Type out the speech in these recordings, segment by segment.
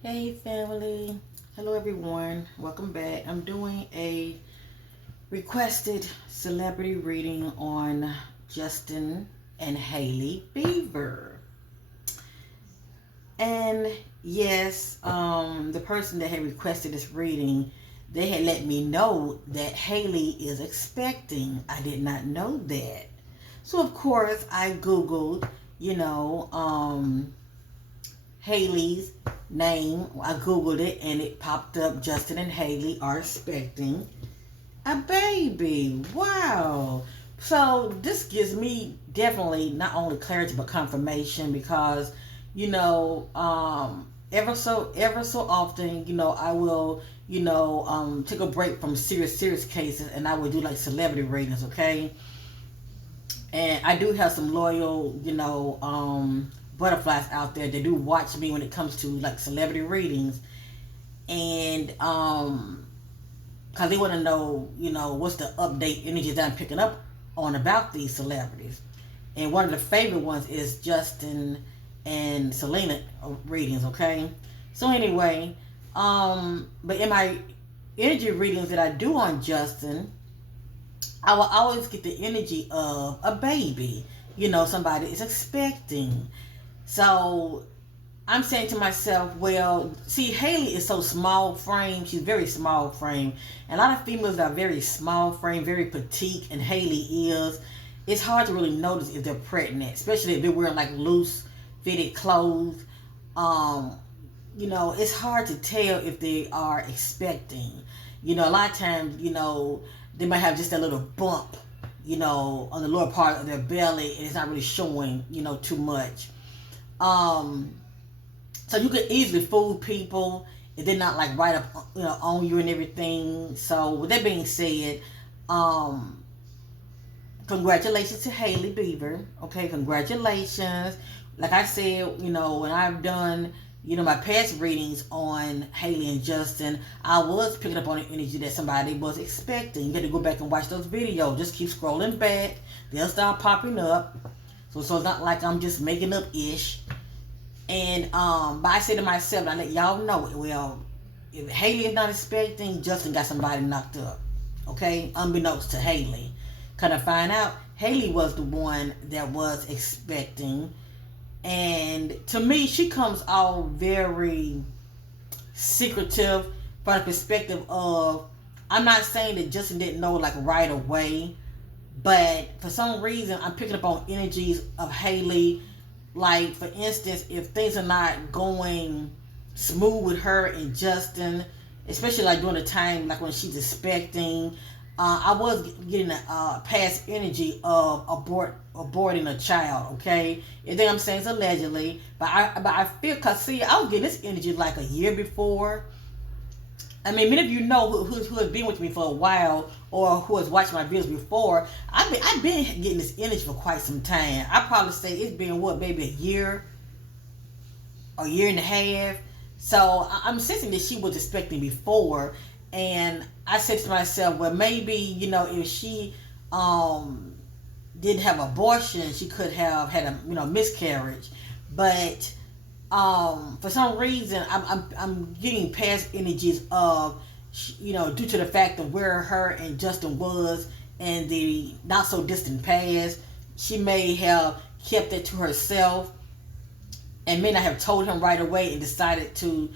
Hey family, hello everyone, welcome back. I'm doing a requested celebrity reading on Justin and Hailey Bieber. And yes, the person that had requested this reading, they had let me know that Hailey is expecting. I did not know that. So of course I Googled, you know, Hailey's name. I Googled it and it popped up. Justin and Hailey are expecting a baby. Wow. So this gives me definitely not only clarity but confirmation because, ever so often, I will, take a break from serious cases and I will do like celebrity ratings, okay? And I do have some loyal, butterflies out there that do watch me when it comes to like celebrity readings, and because they want to know, what's the update energy that I'm picking up on about these celebrities. And one of the favorite ones is Justin and Selena readings. Okay, so anyway, but in my energy readings that I do on Justin, I will always get the energy of a baby. Somebody is expecting. So I'm saying to myself, well, see, Hailey is so small frame. She's very small frame. And a lot of females are very small frame, very petite, and Hailey is. It's hard to really notice if they're pregnant, especially if they're wearing like loose fitted clothes. Um, it's hard to tell if they are expecting. A lot of times, they might have just a little bump, on the lower part of their belly, and it's not really showing, too much. Um, so you could easily fool people if they're not like right up, on you and everything. So with that being said, um, congratulations to Hailey Bieber. Okay, congratulations. Like I said, when I've done, my past readings on Hailey and Justin, I was picking up on the energy that somebody was expecting. You got to go back and watch those videos. Just keep scrolling back. They'll start popping up. So it's not like I'm just making up ish. And but I say to myself, I let y'all know, well, if Hailey is not expecting, Justin got somebody knocked up. Okay? Unbeknownst to Hailey. Kind of find out Hailey was the one that was expecting. And to me, she comes all very secretive from the perspective of, I'm not saying that Justin didn't know like right away, but for some reason I'm picking up on energies of Hailey. Like, for instance, if things are not going smooth with her and Justin, especially like during the time like when she's expecting, I was getting a past energy of aborting a child. Okay, and then I'm saying it's allegedly, but I feel, cause see, I was getting this energy like a year before. I mean, many of you know who has been with me for a while or who has watched my videos before. I've been getting this energy for quite some time. I probably say it's been what, maybe a year and a half. So I'm sensing that she was expecting before, and I said to myself, well, maybe, if she didn't have abortion, she could have had a, miscarriage, but for some reason I'm getting past energies of, due to the fact of where her and Justin was and the not so distant past, she may have kept it to herself and may not have told him right away and decided to,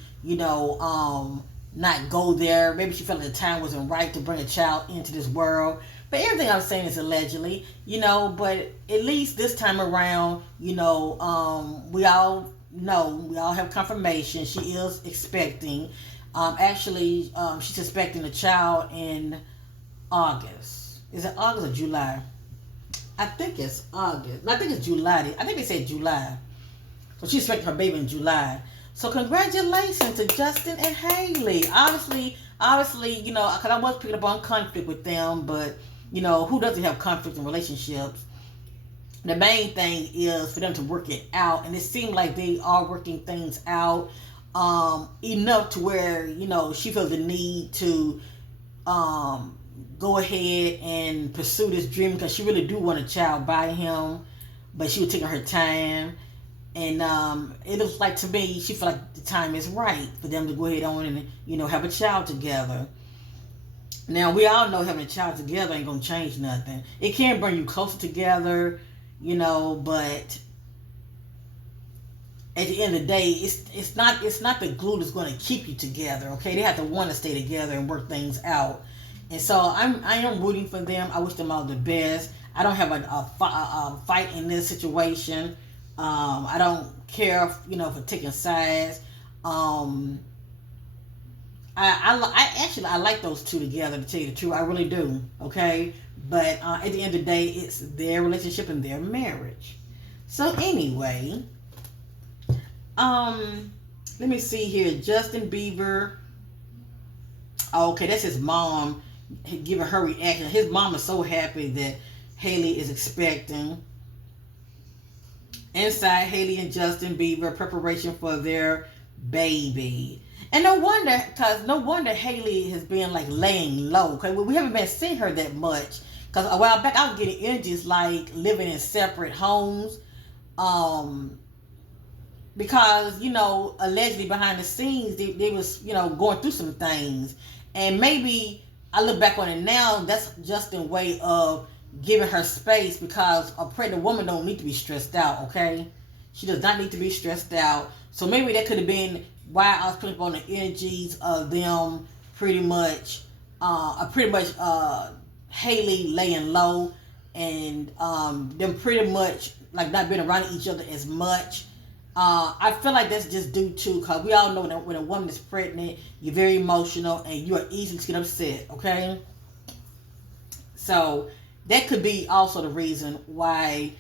not go there. Maybe she felt like the time wasn't right to bring a child into this world. But everything I'm saying is allegedly, but at least this time around, we all know, we all have confirmation she is expecting. She's expecting a child in August. Is it August or July? I think it's August. I think it's July. I think they said July. So she's expecting her baby in July. So congratulations to Justin and Hailey. Obviously, because I was picking up on conflict with them, but who doesn't have conflict in relationships? The main thing is for them to work it out, and it seemed like they are working things out enough to where she feels the need to go ahead and pursue this dream because she really do want a child by him, but she was taking her time. And it looks like to me, she feel like the time is right for them to go ahead on and, have a child together. Now, we all know having a child together ain't gonna change nothing. It can bring you closer together, but at the end of the day, it's not the glue that's going to keep you together. Okay, they have to want to stay together and work things out. And so I am rooting for them. I wish them all the best. I don't have a fight in this situation. I don't care, for taking sides. I like those two together, to tell you the truth. I really do. Okay, but at the end of the day, it's their relationship and their marriage. So anyway, let me see here. Justin Bieber. Oh, okay, that's his mom giving her reaction. His mom is so happy that Hailey is expecting. Inside Hailey and Justin Bieber, preparation for their baby. And no wonder Hailey has been like laying low. Cause we haven't been seeing her that much. Cause a while back I was getting energies like living in separate homes. Because allegedly behind the scenes they was going through some things, and maybe I look back on it now, that's Justin's way of giving her space, because a pregnant woman don't need to be stressed out. Okay, she does not need to be stressed out. So maybe that could have been why I was putting up on the energies of them pretty much Hailey laying low, and them pretty much like not being around each other as much. I feel like that's just due to, because we all know when a woman is pregnant, you're very emotional and you are easy to get upset, okay? So that could be also the reason why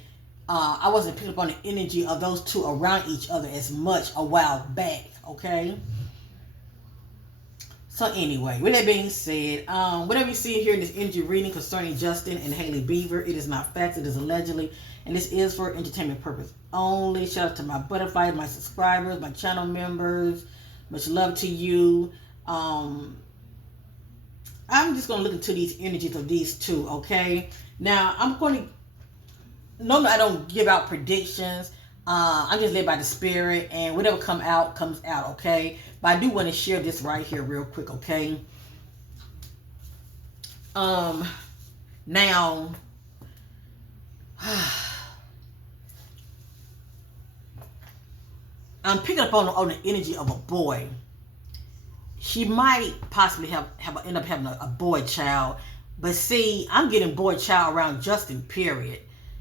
I wasn't picking up on the energy of those two around each other as much a while back, okay? So anyway, with that being said, whatever you see here in this energy reading concerning Justin and Hailey Bieber, it is not facts, it is allegedly, and this is for entertainment purpose only. Shout out to my butterflies, my subscribers, my channel members. Much love to you. I'm just going to look into these energies of these two, okay? Now, normally I don't give out predictions. I'm just led by the spirit, and whatever comes out, okay? But I do want to share this right here real quick, okay? Now, I'm picking up on the energy of a boy. She might possibly end up having a boy child, but see, I'm getting boy child around Justin, period.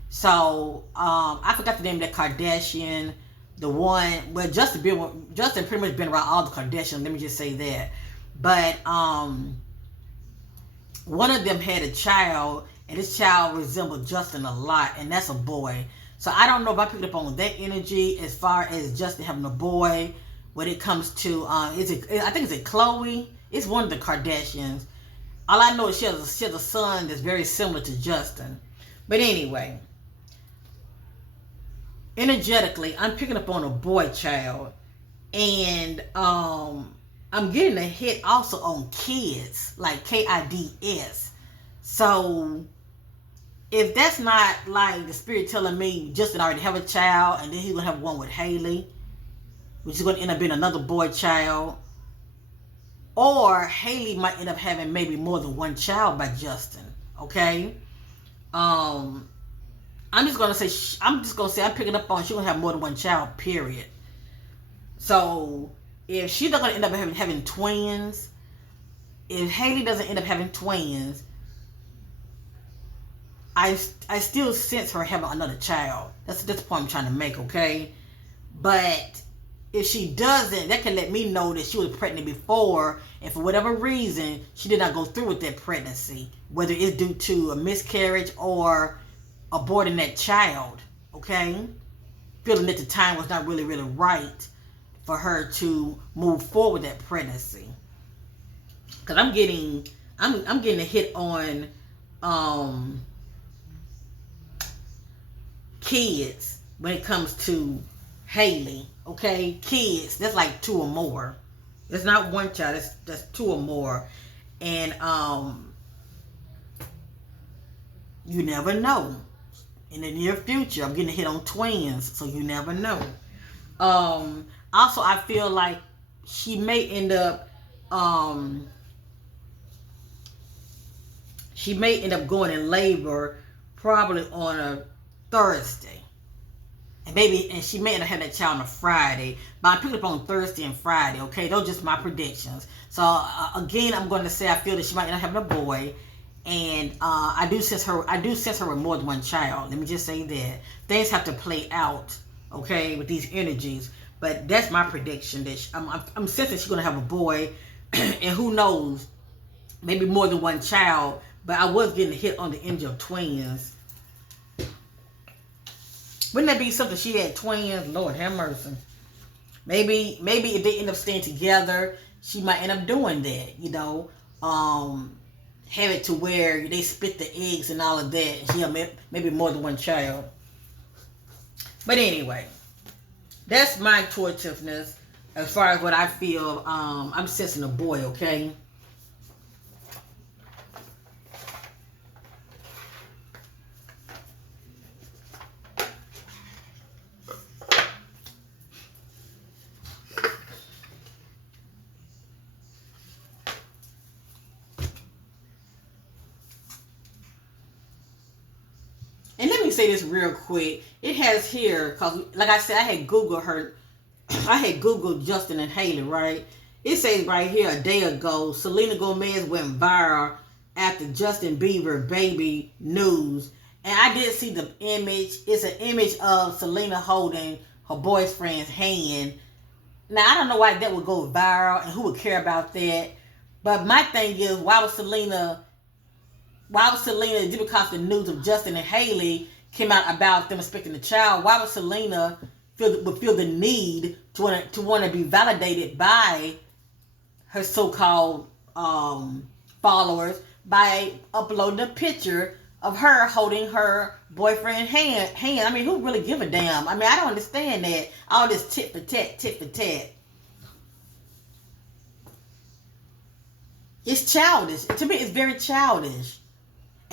So I forgot the name of that Kardashian, the one. Well, Justin pretty much been around all the Kardashians. Let me just say that. But one of them had a child, and this child resembled Justin a lot, and that's a boy. So I don't know if I picked up on that energy as far as Justin having a boy. When it comes to, I think it's Chloe. It's one of the Kardashians. All I know is she has a son that's very similar to Justin. But anyway, energetically, I'm picking up on a boy child, and I'm getting a hit also on kids, like KIDS. So if that's not like the spirit telling me Justin already have a child, and then he's gonna have one with Hailey, which is gonna end up being another boy child, or Hailey might end up having maybe more than one child by Justin. Okay, I'm just gonna say I'm picking up on she's gonna have more than one child. Period. So if she's not gonna end up having twins, if Hailey doesn't end up having twins, I still sense her having another child. That's the point I'm trying to make, okay? But if she doesn't, that can let me know that she was pregnant before, and for whatever reason, she did not go through with that pregnancy, whether it's due to a miscarriage or aborting that child, okay? Feeling that the time was not really, really right for her to move forward with that pregnancy. Because I'm getting a hit on kids when it comes to Hailey, okay? Kids, that's like two or more. It's not one child, that's two or more. And you never know. in the near future. I'm getting a hit on twins, so you never know. Also, I feel like she may end up, um, going in labor probably on a Thursday. And she may end up having that child on a Friday, but I picked up on Thursday and Friday. Okay, those are just my predictions. So again, I'm going to say I feel that she might end up having a boy, and I do sense her. I do sense her with more than one child. Let me just say that things have to play out, okay, with these energies. But that's my prediction. That I'm sensing she's going to have a boy, and who knows, maybe more than one child. But I was getting hit on the image of twins. Wouldn't that be something? She had twins. Lord have mercy. Maybe if they end up staying together, she might end up doing that. Have it to where they split the eggs and all of that. And she have maybe more than one child. But anyway, that's my intuitiveness as far as what I feel. I'm sensing a boy. Okay. And let me say this real quick. It has here, because like I said, I had Googled Justin and Hailey, right? It says right here, a day ago, Selena Gomez went viral after Justin Bieber baby news. And I did see the image. It's an image of Selena holding her boyfriend's hand. Now, I don't know why that would go viral and who would care about that. But my thing is, why was Selena, just because the news of Justin and Hailey came out about them expecting a child, why would Selena feel the need to want to be validated by her so-called followers by uploading a picture of her holding her boyfriend's hand? I mean, who really give a damn? I mean, I don't understand that. All this tit for tat. It's childish. To me, it's very childish.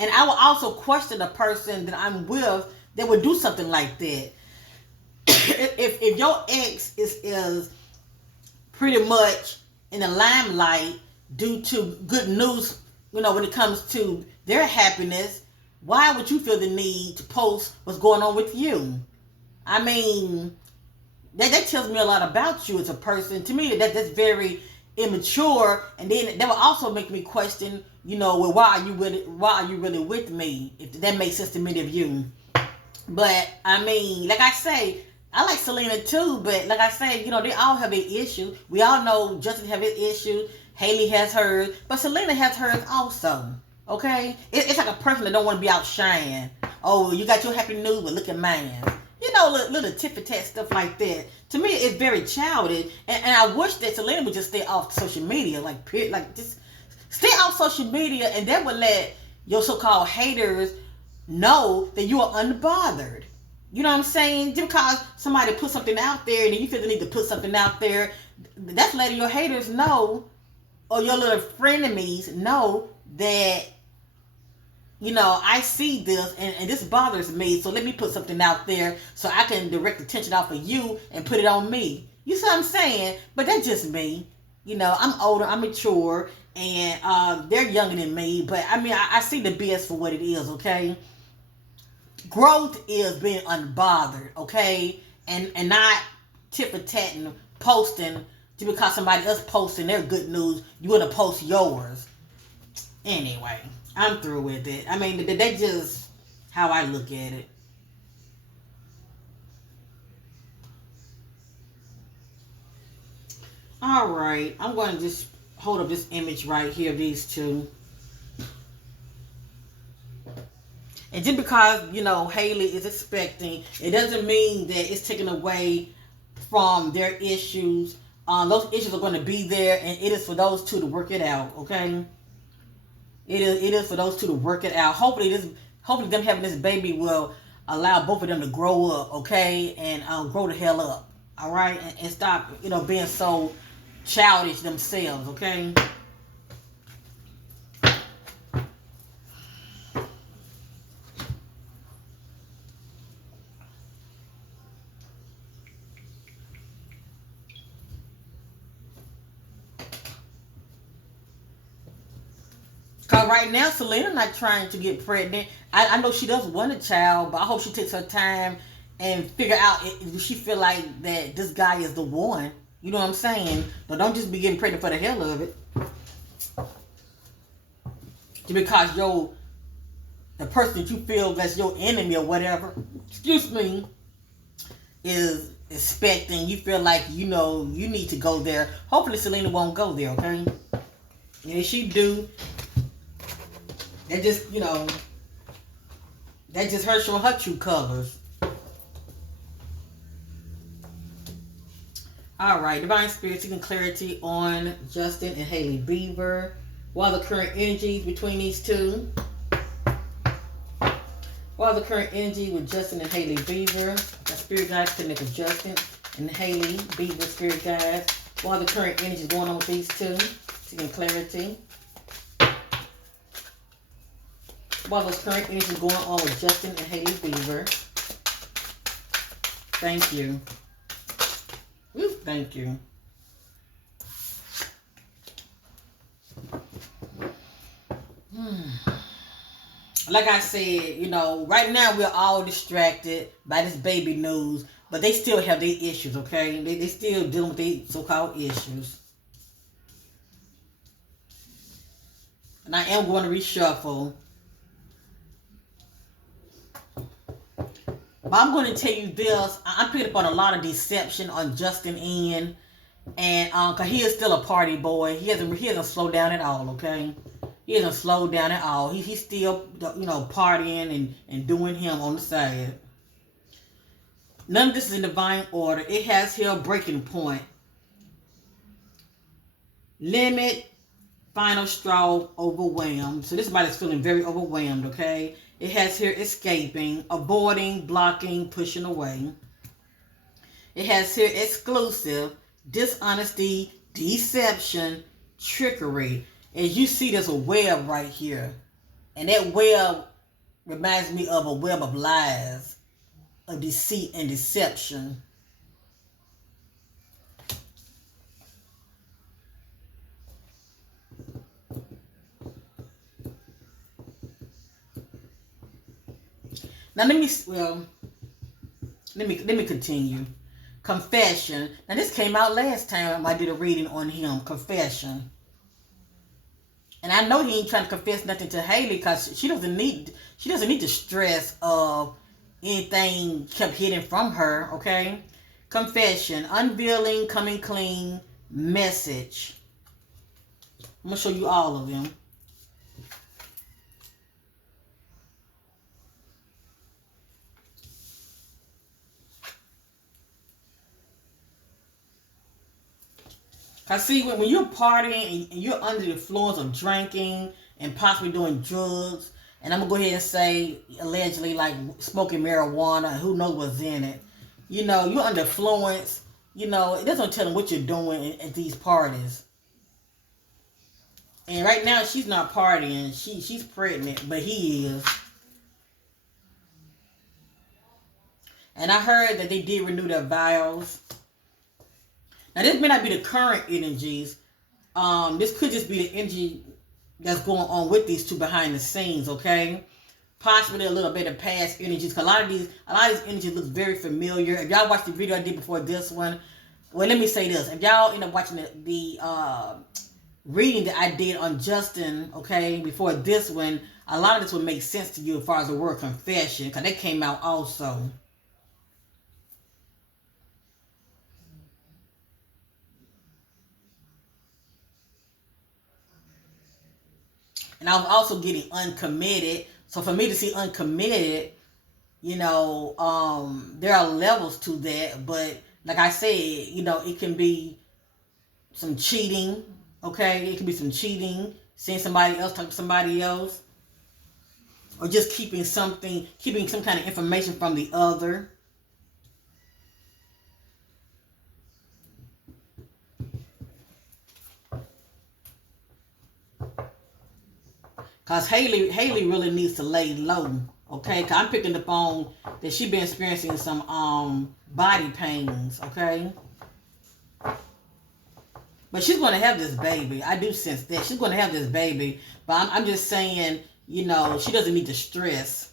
And I will also question a person that I'm with that would do something like that. If your ex is pretty much in the limelight due to good news, when it comes to their happiness, why would you feel the need to post what's going on with you? I mean, that tells me a lot about you as a person. To me, that's very immature, and then that will also make me question, well, why are you really with me? If that makes sense to many of you. But I mean, like I say, I like Selena too, but like I say, they all have an issue. We all know Justin have his issue, Hailey has hers, but Selena has hers also. Okay? It's like a person that don't want to be outshined. Oh, you got your happy news, but look at mine. Little tit for tat stuff like that. To me, it's very childish, and I wish that Selena would just stay off social media, just stay off social media, and that would let your so-called haters know that you are unbothered. You know what I'm saying? Just because somebody put something out there and you feel the need to put something out there, that's letting your haters know, or your little frenemies know that, I see this and this bothers me, so let me put something out there so I can direct attention off of you and put it on me. You see what I'm saying? But that's just me. I'm older, I'm mature, and they're younger than me, but I mean, I see the BS for what it is, okay? Growth is being unbothered, okay? And not tit-for-tatting, posting, just because somebody else posting their good news, you want to post yours. Anyway, I'm through with it. I mean, that's just how I look at it. All right, I'm going to just hold up this image right here, these two. And just because, Hailey is expecting, it doesn't mean that it's taken away from their issues. Those issues are going to be there, and it is for those two to work it out, okay? It is for those two to work it out. Hopefully them having this baby will allow both of them to grow up, okay? And grow the hell up, all right? And stop, being so childish themselves, okay? Because right now, Selena not trying to get pregnant. I know she does want a child, but I hope she takes her time and figure out if she feel like that this guy is the one. You know what I'm saying? But don't just be getting pregnant for the hell of it. Because the person that you feel that's your enemy or whatever, excuse me, is expecting, you feel like, you need to go there. Hopefully Selena won't go there, okay? And if she do, that just, that just her showing her true colors. Alright, Divine Spirit seeking clarity on Justin and Hailey Bieber. What are the current energies between these two? What are the current energy with Justin and Hailey Bieber? The spirit guides connect with Justin and Hailey Bieber spirit guides. What are the current energies going on with these two? Seeking clarity. What are those current energies going on with Justin and Hailey Bieber? Thank you. Woo, thank you. Like I said, right now we're all distracted by this baby news, but they still have their issues, okay? They still dealing with their so-called issues. And I am going to reshuffle. But I'm going to tell you this. I'm picking up on a lot of deception on Justin and because he is still a party boy. He hasn't slowed down at all, okay? He hasn't slowed down at all. He's still, partying and doing him on the side. None of this is in divine order. It has here a breaking point. Limit, final straw, overwhelmed. So this is somebody that's feeling very overwhelmed, okay? It has here escaping, avoiding, blocking, pushing away. It has here exclusive, dishonesty, deception, trickery. As you see, there's a web right here. And that web reminds me of a web of lies, of deceit and deception. Now let me continue. Confession. Now this came out last time I did a reading on him. Confession. And I know he ain't trying to confess nothing to Hailey because she doesn't need the stress of anything kept hidden from her, okay? Confession, unveiling, coming clean, message. I'm going to show you all of them. I see when you're partying and you're under the influence of drinking and possibly doing drugs, and I'm going to go ahead and say allegedly like smoking marijuana, who knows what's in it. You're under influence. It doesn't tell them what you're doing at these parties. And right now she's not partying. She's pregnant, but he is. And I heard that they did renew their vows. Now, this may not be the current energies. This could just be the energy that's going on with these two behind the scenes, okay? Possibly a little bit of past energies. Because a lot of these energies look very familiar. If y'all watched the video I did before this one, well, let me say this. If y'all end up watching the reading that I did on Justin, okay, before this one, a lot of this would make sense to you as far as the word confession. Because they came out also. And I was also getting uncommitted. So for me to see uncommitted, there are levels to that. But like I said, it can be some cheating. Okay? It can be some cheating. Seeing somebody else talk to somebody else. Or just keeping some kind of information from the other. Because Hailey really needs to lay low, okay? Because I'm picking up on that she been experiencing some body pains, okay? But she's going to have this baby. I do sense that. She's going to have this baby. But I'm just saying, you know, she doesn't need to stress.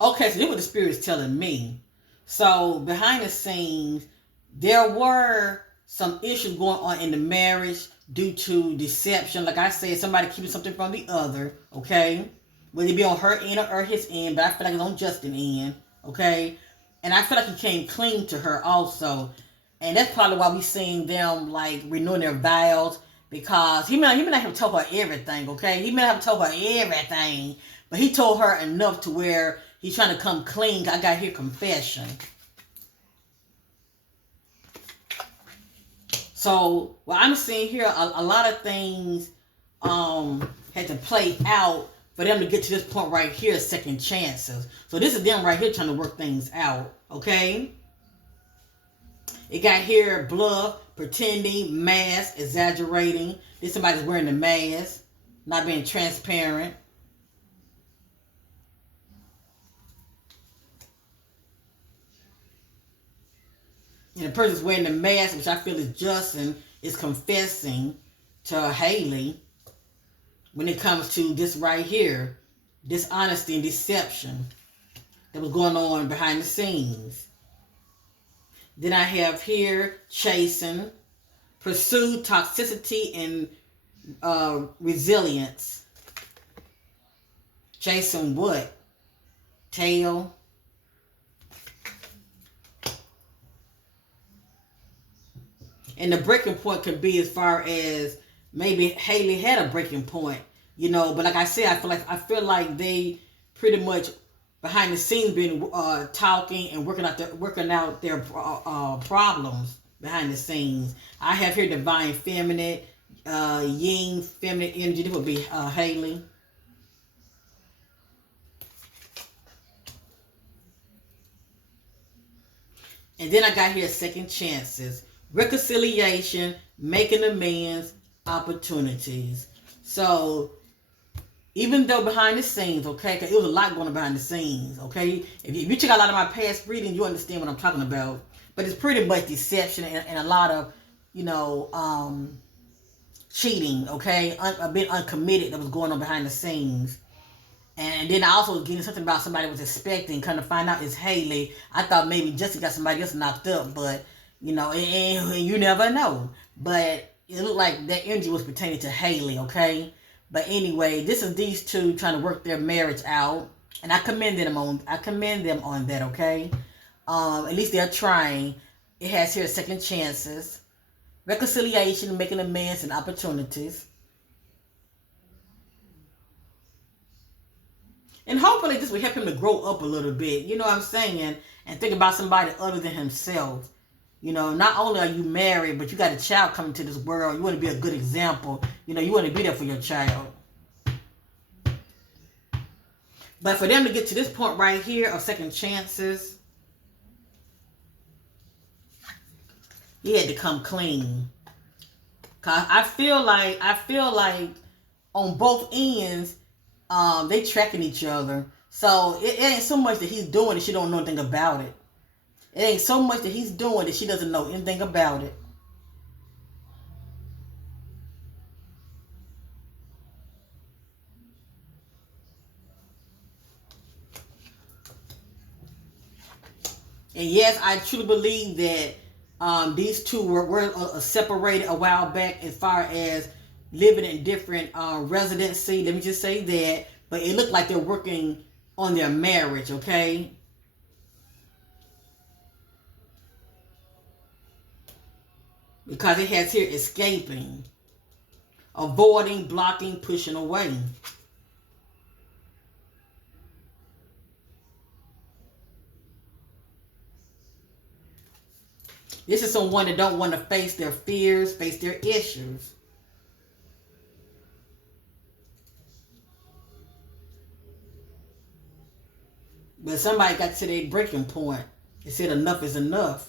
Okay, so this is what the spirit is telling me. So behind the scenes, there were some issues going on in the marriage due to deception. Like I said, somebody keeping something from the other. Okay, whether it be on her end or his end, but I feel like it's on Justin's end. Okay, and I feel like he came clean to her also, and that's probably why we seeing them like renewing their vows, because he may not have told her everything. Okay, he may not have told her everything, but he told her enough to where he's trying to come clean. I got here confession. So what I'm seeing here, a lot of things had to play out for them to get to this point right here, second chances. So this is them right here trying to work things out, okay? It got here bluff, pretending, mask, exaggerating. This somebody's wearing the mask, not being transparent. And the person's wearing the mask, which I feel is Justin, is confessing to Hailey when it comes to this right here, dishonesty and deception that was going on behind the scenes. Then I have here chasing, pursue, toxicity, and resilience. Chasing what? Tail. And the breaking point could be as far as maybe Hailey had a breaking point, you know. But like I said, I feel like they pretty much behind the scenes been talking and working out their problems behind the scenes. I have here divine feminine, yin feminine energy. This would be Hailey. And then I got here second chances, reconciliation, making amends, opportunities. So even though behind the scenes, okay, because it was a lot going on behind the scenes, okay. If you check out a lot of my past readings, you understand what I'm talking about. But it's pretty much deception and a lot of, you know, cheating, okay, being uncommitted that was going on behind the scenes. And then I also was getting something about somebody was expecting, kind of find out it's Hailey. I thought maybe Justin got somebody else knocked up, but you know, and you never know. But it looked like that energy was pertaining to Hailey, okay? But anyway, this is these two trying to work their marriage out, and I commend them on that, okay? At least they're trying. It has here second chances, reconciliation, making amends, and opportunities. And hopefully this will help him to grow up a little bit, you know what I'm saying? And think about somebody other than himself. You know, not only are you married, but you got a child coming to this world. You want to be a good example. You know, you want to be there for your child. But for them to get to this point right here of second chances, he had to come clean. Cause I feel like on both ends, they tracking each other. So it ain't so much that he's doing that she don't know anything about it. It ain't so much that he's doing that she doesn't know anything about it. And yes, I truly believe that these two were separated a while back as far as living in different residency. Let me just say that. But it looked like they're working on their marriage, okay? Because it has here escaping, avoiding, blocking, pushing away. This is someone that don't want to face their fears, face their issues. But somebody got to their breaking point. They said enough is enough.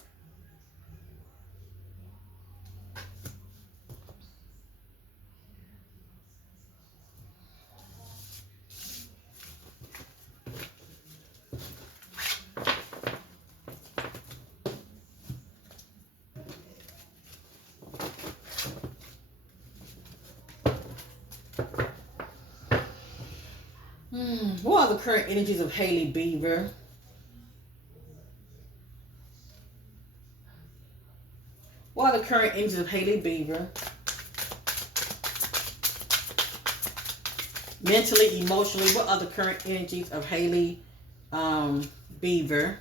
What are the current energies of Hailey Bieber? What are the current energies of Hailey Bieber? Mentally, emotionally, what are the current energies of Hailey Bieber?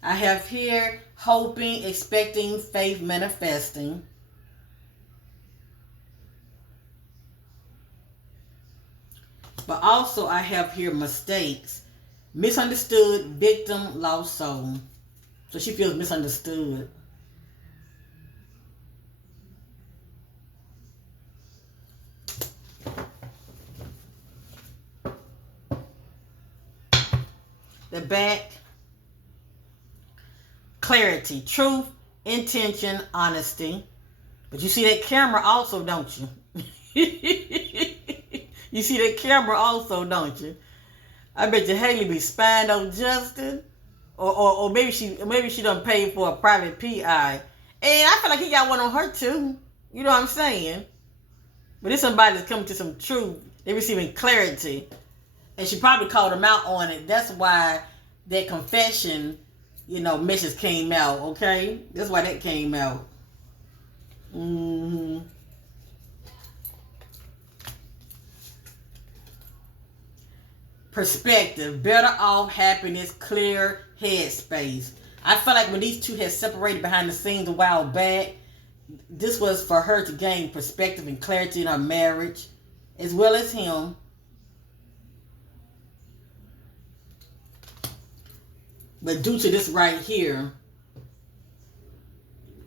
I have here hoping, expecting, faith, manifesting. But also I have here mistakes, misunderstood, victim, lost soul. So she feels misunderstood. The back, clarity, truth, intention, honesty. But you see that camera also, don't you? You see that camera also, don't you? I bet you Hailey be spying on Justin. Or maybe she done paid for a private PI. And I feel like he got one on her too. You know what I'm saying? But it's somebody that's coming to some truth. They're receiving clarity. And she probably called him out on it. That's why that confession, message came out, okay? That's why that came out. Mm-hmm. Perspective, better off, happiness, clear headspace. I feel like when these two had separated behind the scenes a while back, this was for her to gain perspective and clarity in her marriage, as well as him. But due to this right here,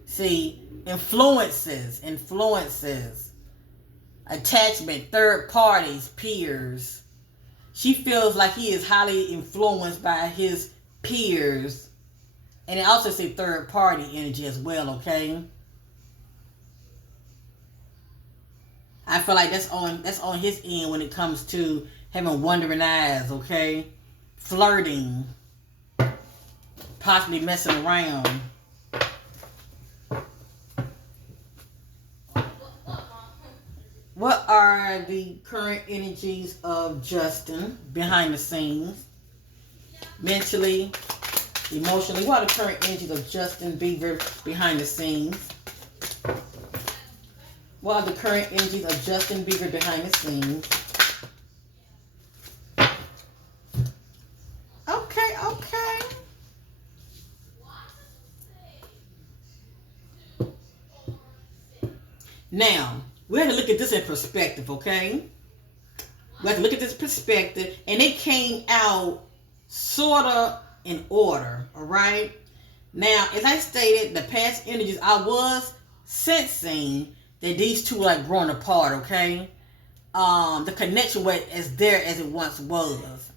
see, influences, attachment, third parties, peers. She feels like he is highly influenced by his peers. And it also says third party energy as well, okay? I feel like that's on his end when it comes to having wandering eyes, okay? Flirting. Possibly messing around. What are the current energies of Justin behind the scenes? Mentally, emotionally. What are the current energies of Justin Bieber behind the scenes? What are the current energies of Justin Bieber behind the scenes? Okay. Now, we have to look at this in perspective, okay? We have to look at this perspective, and it came out sort of in order, all right? Now, as I stated, the past energies, I was sensing that these two were like growing apart, okay? The connection was as there as it once was.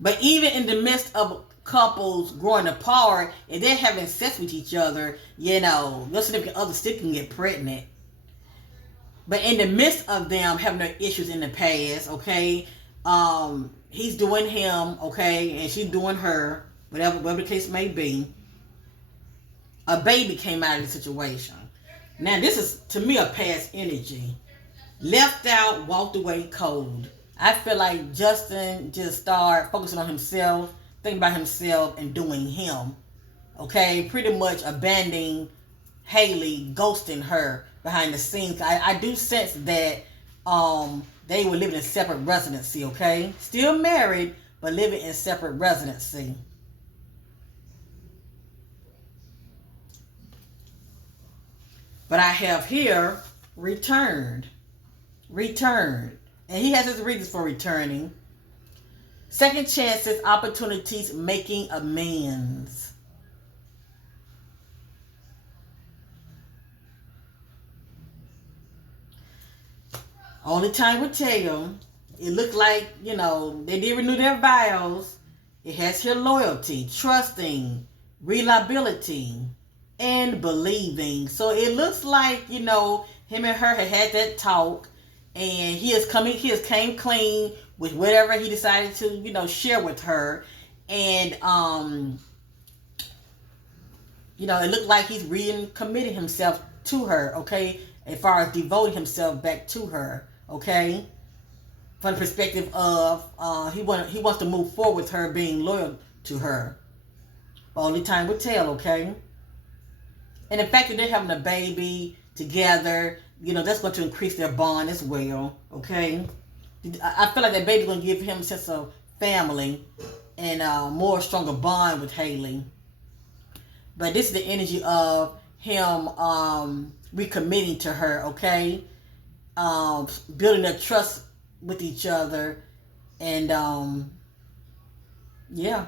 But even in the midst of couples growing apart, and they're having sex with each other, your significant other still can get pregnant. But in the midst of them having their issues in the past, okay, he's doing him, okay, and she's doing her, whatever the case may be, a baby came out of the situation. Now, this is, to me, a past energy. Left out, walked away cold. I feel like Justin just started focusing on himself, thinking about himself, and doing him, okay, pretty much abandoning Hailey, ghosting her behind the scenes. I do sense that they were living in separate residency, okay? Still married, but living in separate residency. But I have here returned. And he has his reasons for returning. Second chances, opportunities, making amends. Only time will tell. It looked like, they did renew their vows. It has here loyalty, trusting, reliability, and believing. So it looks like, him and her had that talk, and he has came clean with whatever he decided to, share with her. And, it looked like he's recommitted himself to her, okay? As far as devoting himself back to her, okay? from the perspective of he wants to move forward with her being loyal to her. Only time will tell, okay? And the fact that they're having a baby together, that's going to increase their bond as well, okay? I feel like that baby's going to give him a sense of family and more stronger bond with Hailey. But this is the energy of him recommitting to her, okay? Building their trust with each other. And, yeah.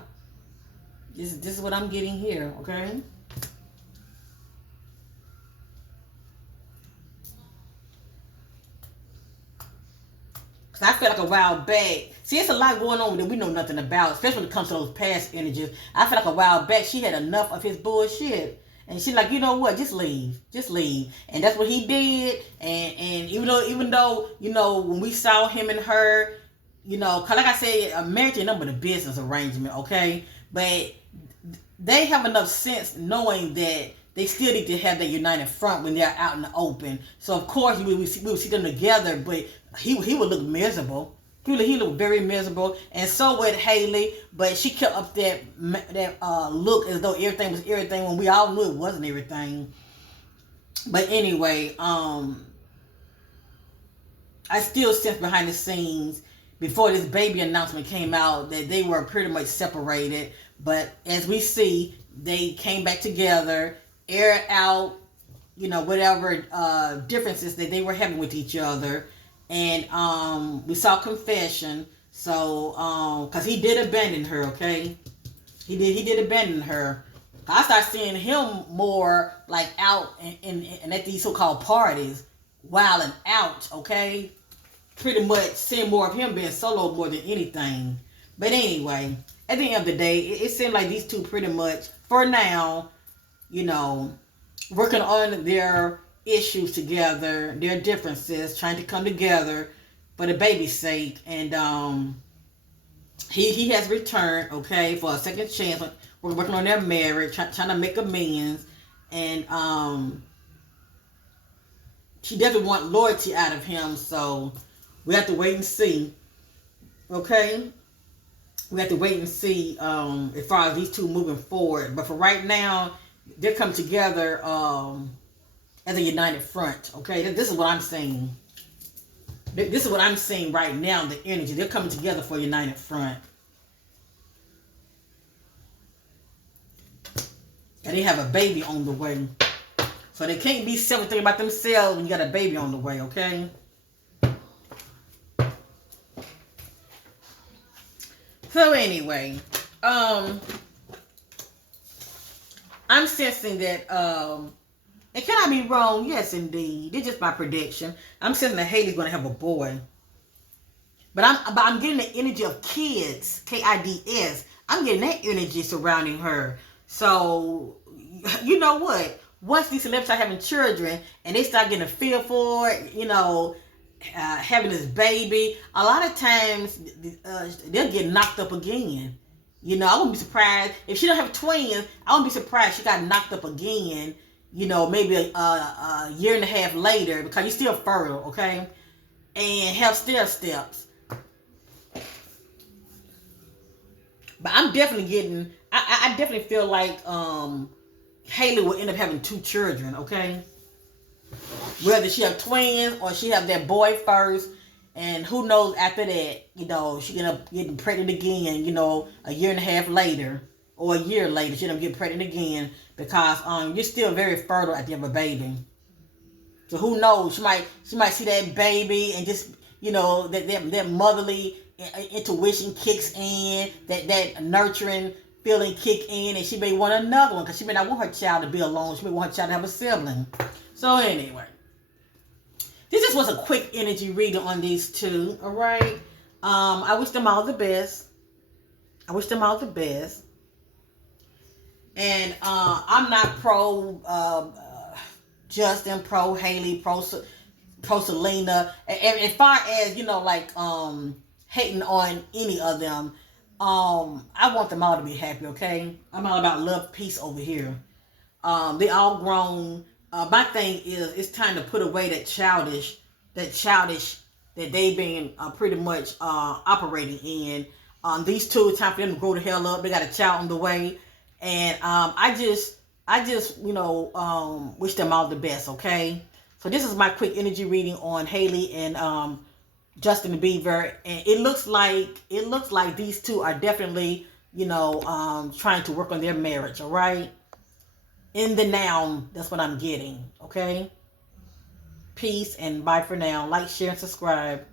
This is what I'm getting here, okay? Cause I feel like a while back. See, it's a lot going on that we know nothing about, especially when it comes to those past energies. I feel like a while back she had enough of his bullshit. And she's like, you know what, just leave. Just leave. And that's what he did. And even though, when we saw him and her, cause like I said, a marriage ain't nothing but a business arrangement, okay? But they have enough sense knowing that they still need to have that united front when they're out in the open. So of course we would see them together, but he would look miserable. He looked very miserable, and so would Hailey. But she kept up that look as though everything was everything when we all knew it wasn't everything. But anyway, I still sense behind the scenes before this baby announcement came out that they were pretty much separated. But as we see, they came back together, aired out, whatever differences that they were having with each other. And we saw confession. So, cause he did abandon her, okay? He did abandon her. I started seeing him more like out and at these so-called parties, wilding out, okay? Pretty much seeing more of him being solo more than anything. But anyway, at the end of the day, it seemed like these two pretty much, for now, working on their issues together, their differences, trying to come together for the baby's sake. And he has returned, okay, for a second chance. We're working on their marriage, trying to make amends. And she definitely wants loyalty out of him, so we have to wait and see. Okay? We have to wait and see as far as these two moving forward. But for right now, they're coming together as a united front. Okay? This is what I'm saying. This is what I'm seeing right now, the energy. They're coming together for a united front. And they have a baby on the way. So they can't be self-thinking about themselves when you got a baby on the way, okay? So anyway, I'm sensing that, and can I be wrong? Yes, indeed. It's just my prediction. I'm sensing that Hailey's going to have a boy. But I'm getting the energy of kids, Kids. I'm getting that energy surrounding her. So, you know what? Once these celebrities start having children and they start getting a feel for it, having this baby, a lot of times they'll get knocked up again. I wouldn't be surprised if she don't have twins. I wouldn't be surprised she got knocked up again. Maybe a year and a half later, because you're still fertile, okay, and have stair steps. But I'm definitely getting. I definitely feel like Hailey will end up having 2 children, okay? Whether she have twins or she have that boy first, and who knows after that, she end up getting pregnant again, a year and a half later or a year later, she end up getting pregnant again because you're still very fertile after you have a baby. So who knows? She might see that baby and just that motherly intuition kicks in, that nurturing feeling kick in, and she may want another one because she may not want her child to be alone. She may want her child to have a sibling. So anyway, this just was a quick energy reading on these two. All right. I wish them all the best. And I'm not pro Justin, pro Hailey, pro Selena. As far as hating on any of them. I want them all to be happy, okay? I'm all about love, peace over here. They all grown. My thing is, it's time to put away that childish that they've been pretty much operating in. These two, it's time for them to grow the hell up. They got a child on the way, and I just, wish them all the best. Okay, so this is my quick energy reading on Hailey and Justin Bieber, and it looks like these two are definitely, trying to work on their marriage. All right, in the now, that's what I'm getting. Okay, peace and bye for now. Like, share, and subscribe.